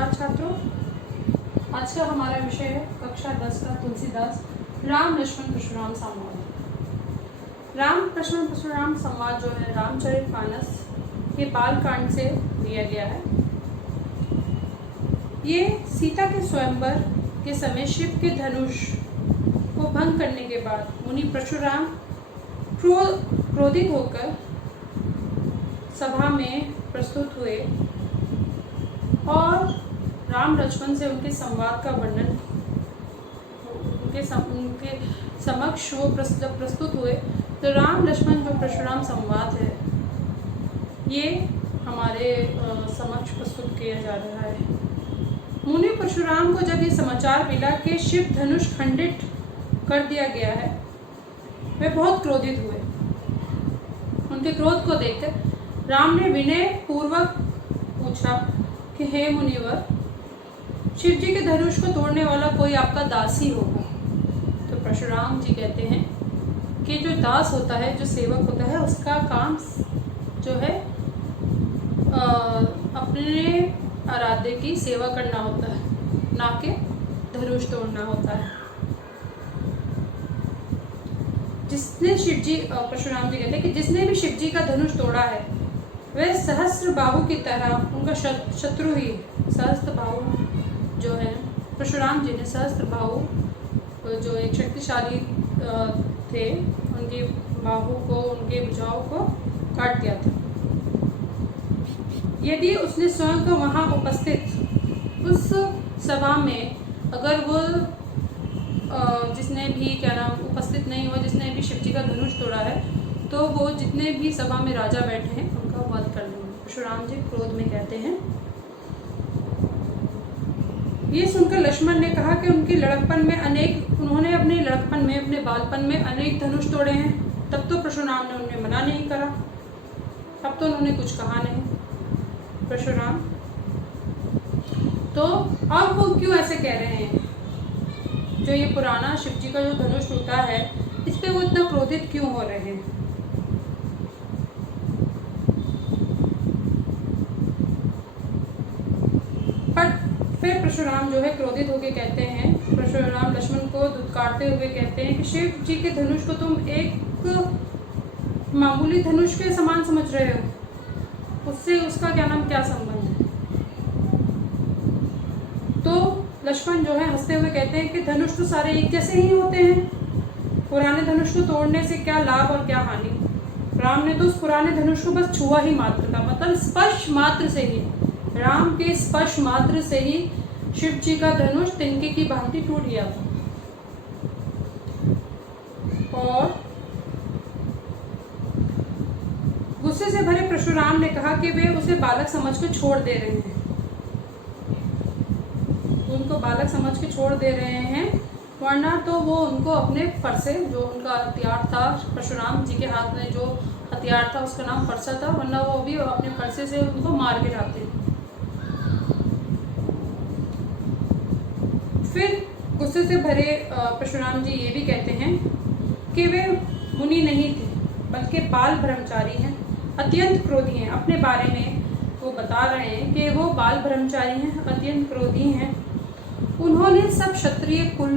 नमस्कार छात्रों, आज का हमारा विषय है कक्षा 10 का तुलसीदास राम लक्ष्मण परशुराम संवाद। राम लक्ष्मण परशुराम संवाद जो है रामचरितमानस के बालकांड से लिया गया है। ये सीता के स्वयंवर के समय शिव के धनुष को भंग करने के बाद मुनि परशुराम क्रोधित होकर सभा में प्रस्तुत हुए और राम लक्ष्मण से उनके संवाद का वर्णन उनके समक्ष वो प्रस्तुत हुए। तो राम लक्ष्मण जो परशुराम संवाद है ये हमारे समक्ष प्रस्तुत किया जा रहा है। मुनि परशुराम को जब ये समाचार मिला कि शिव धनुष खंडित कर दिया गया है, वे बहुत क्रोधित हुए। उनके क्रोध को देखकर राम ने विनय पूर्वक पूछा कि हे मुनिवर, शिव जी के धनुष को तोड़ने वाला कोई आपका दास ही होगा। तो परशुराम जी कहते हैं कि जो दास होता है, जो सेवक होता है, उसका काम जो है अपने आराध्य की सेवा करना होता है, ना कि धनुष तोड़ना होता है। जिसने शिव जी परशुराम जी कहते हैं कि जिसने भी शिव जी का धनुष तोड़ा है वह सहस्त्र बाहु की तरह उनका शत्रु ही। सहस्त्र बाहु जो है, परशुराम जी ने सहस्त्र बाहु जो एक शक्तिशाली थे, उनकी बाहु को, उनके भुजाओं को काट दिया था। यदि उसने स्वयं को वहाँ उपस्थित उस सभा में, अगर वो जिसने भी उपस्थित नहीं हुआ, जिसने भी शिव जी का धनुष तोड़ा है, तो वो जितने भी सभा में राजा बैठे हैं उनका वध कर देंगे। परशुराम जी क्रोध में कहते हैं। ये सुनकर लक्ष्मण ने कहा कि उन्होंने अपने लड़कपन में, अपने बालपन में अनेक धनुष तोड़े हैं। तब तो परशुराम ने उन्हें मना नहीं करा, तब तो उन्होंने कुछ कहा नहीं परशुराम। तो अब वो क्यों ऐसे कह रहे हैं? जो ये पुराना शिव जी का जो धनुष टूटा है, इस पे वो इतना क्रोधित क्यों हो रहे हैं? पर फिर परशुराम जो है क्रोधित होकर कहते हैं, परशुराम लक्ष्मण को धुतकारते हुए कहते हैं कि शिव जी के धनुष को तुम एक मामूली धनुष के समान समझ रहे हो, उससे उसका क्या संबंध है? तो लक्ष्मण जो है हंसते हुए कहते हैं कि धनुष तो सारे एक जैसे ही होते हैं, पुराने धनुष को तोड़ने से क्या लाभ और क्या हानि। राम ने तो उस पुराने धनुष को बस छुआ ही मात्र था, मतलब स्पर्श मात्र से ही, राम के स्पर्श मात्र से ही शिव जी का धनुष तिनके की भांति टूट गया था। और गुस्से से भरे परशुराम ने कहा कि वे उसे बालक समझकर छोड़ दे रहे हैं, उनको बालक समझ के छोड़ दे रहे हैं, वरना तो वो उनको अपने फरसे, जो उनका हथियार था, परशुराम जी के हाथ में जो हथियार था उसका नाम फरसा था, वरना वो भी अपने फरसे से उनको मार के जाते। फिर गुस्से से भरे परशुराम जी ये भी कहते हैं कि वे मुनि नहीं थे, बल्कि बाल ब्रह्मचारी हैं, अत्यंत क्रोधी हैं। अपने बारे में वो बता रहे हैं कि वो बाल ब्रह्मचारी हैं, अत्यंत क्रोधी हैं। उन्होंने सब क्षत्रिय कुल,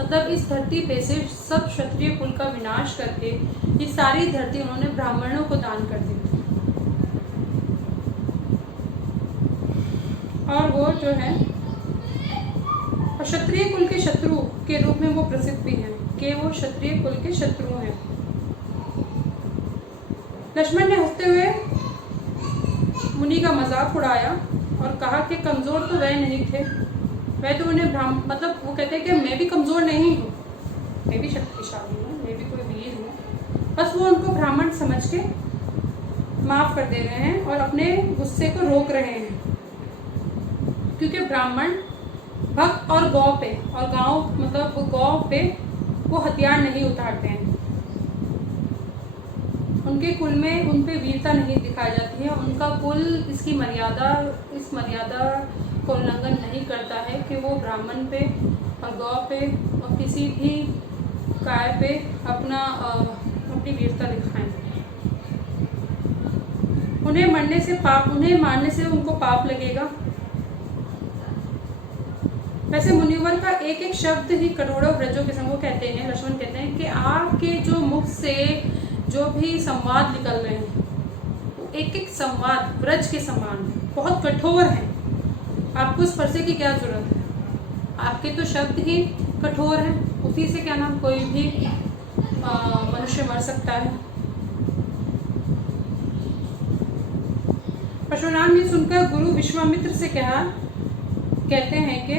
मतलब इस धरती पे से सब क्षत्रिय कुल का विनाश करके ये सारी धरती उन्होंने ब्राह्मणों को दान कर दी थी। और वो जो है क्षत्रिय कुल के शत्रु के रूप में वो प्रसिद्ध भी हैं कि वो क्षत्रिय कुल के शत्रु हैं। लक्ष्मण ने हंसते हुए मुनि का मजाक उड़ाया और कहा कि कमजोर तो वह नहीं थे, वह तो उन्हें मतलब वो कहते हैं कि मैं भी कमजोर नहीं हूँ, मैं भी शक्तिशाली हूँ, मैं भी कोई वीर हूँ, बस वो उनको ब्राह्मण समझ के माफ कर दे रहे हैं और अपने गुस्से को रोक रहे हैं, क्योंकि ब्राह्मण भक्त और गौ पे, और गांव मतलब गौ पे वो हथियार नहीं उतारते हैं, उनके कुल में उन पे वीरता नहीं दिखाई जाती है, उनका कुल इस मर्यादा को उल्लंघन नहीं करता है कि वो ब्राह्मण पे और गौ पे और किसी भी गाय पे अपनी वीरता दिखाएं। उन्हें मारने से उनको पाप लगेगा, वैसे मुनिवर का एक एक शब्द ही करोड़ों व्रजों के संग, वो कहते हैं, लक्ष्मण कहते हैं कि आपके जो मुख से जो भी संवाद निकल रहे हैं, वो एक एक संवाद व्रज के समान बहुत कठोर है। आपको स्पर्शे की क्या जरूरत है, आपके तो शब्द ही कठोर हैं, उसी से क्या नाम कोई भी मनुष्य मर सकता है। परशुराम ने सुनकर गुरु विश्वामित्र से कहते हैं कि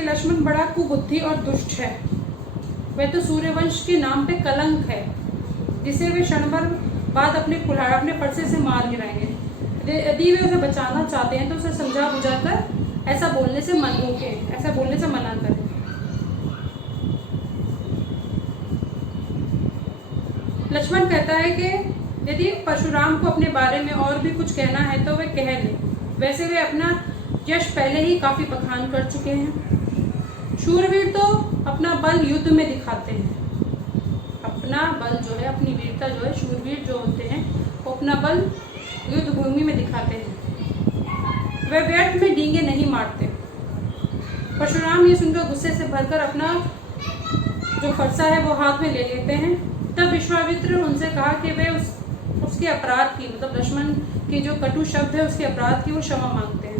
लक्ष्मण बड़ा कुबुद्धि और दुष्ट है। वह तो सूर्यवंश के नाम पे कलंक है, जिसे वे क्षण भर बाद अपने फरसे से मार गिराएंगे। यदि वे उसे बचाना चाहते हैं तो उसे समझा बुझाकर ऐसा बोलने से मना करें। लक्ष्मण कहता है कि यदि परशुराम को अपने बारे में और भी कुछ कहना है तो वे कह ले। वैसे वे अपना यश पहले ही काफी बखान कर चुके हैं। शूरवीर तो अपना बल युद्ध में दिखाते हैं, अपना बल जो है, अपनी वीरता जो है, शूरवीर जो होते हैं वो अपना बल युद्ध भूमि में दिखाते हैं। वे व्यर्थ में डींगे नहीं मारते। परशुराम ये सुनकर गुस्से से भरकर अपना जो फरसा है वो हाथ में ले लेते हैं। तब विश्वामित्र उनसे कहा कि वे उसके अपराध की, मतलब लक्ष्मण के जो कटु शब्द है उसके अपराध की वो क्षमा मांगते हैं।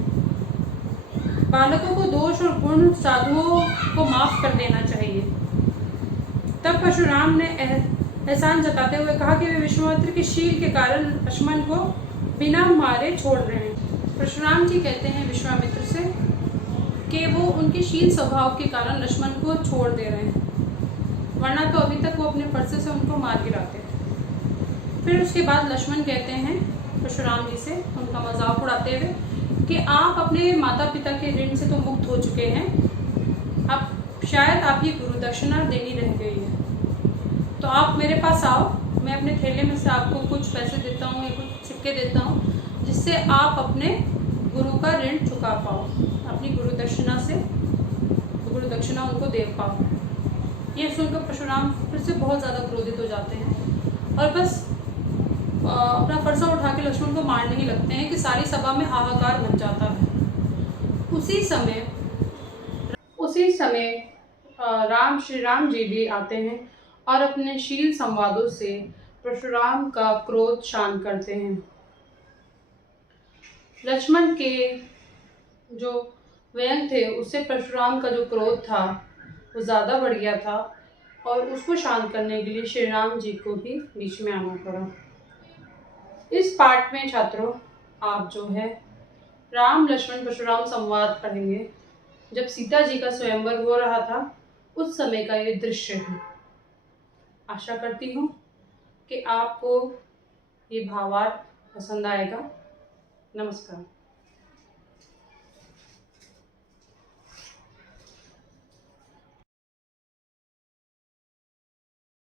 बालकों को दोष और गुण साधुओं को माफ कर देना चाहिए। तब परशुराम ने एहसान जताते हुए कहा कि वे विश्वामित्र के शील के कारण लक्ष्मण को बिना मारे छोड़ रहे हैं। परशुराम जी कहते हैं विश्वामित्र से कि वो उनके शील स्वभाव के कारण लक्ष्मण को छोड़ दे रहे हैं, वरना तो अभी तक वो अपने फरसे से उनको मार गिराते थे। फिर उसके बाद लक्ष्मण कहते हैं परशुराम जी से, उनका मजाक उड़ाते हुए, कि आप अपने माता पिता के ऋण से तो मुक्त हो चुके हैं, अब शायद आपकी गुरु दक्षिणा देनी रह गई है, तो आप मेरे पास आओ, मैं अपने थैले में से आपको कुछ पैसे देता हूँ या कुछ सिक्के देता हूँ, जिससे आप अपने गुरु का ऋण चुका पाओ, अपनी गुरु दक्षिणा उनको दे पाओ। ये सुनकर परशुराम फिर से बहुत ज़्यादा क्रोधित हो जाते हैं और बस अपना फरसा उठा के लक्ष्मण को मारने ही लगते हैं कि सारी सभा में हाहाकार मच जाता है। उसी समय श्री राम जी भी आते हैं और अपने शील संवादों से परशुराम का क्रोध शांत करते हैं। लक्ष्मण के जो व्यंग थे उससे परशुराम का जो क्रोध था वो ज़्यादा बढ़ गया था और उसको शांत करने के लिए श्री राम जी को भी बीच में आना पड़ा। इस पाठ में छात्रों आप जो है राम लक्ष्मण परशुराम संवाद पढ़ेंगे। जब सीता जी का स्वयंवर हो रहा था उस समय का ये दृश्य है। आशा करती हूँ कि आपको ये भावार्थ पसंद आएगा। नमस्कार।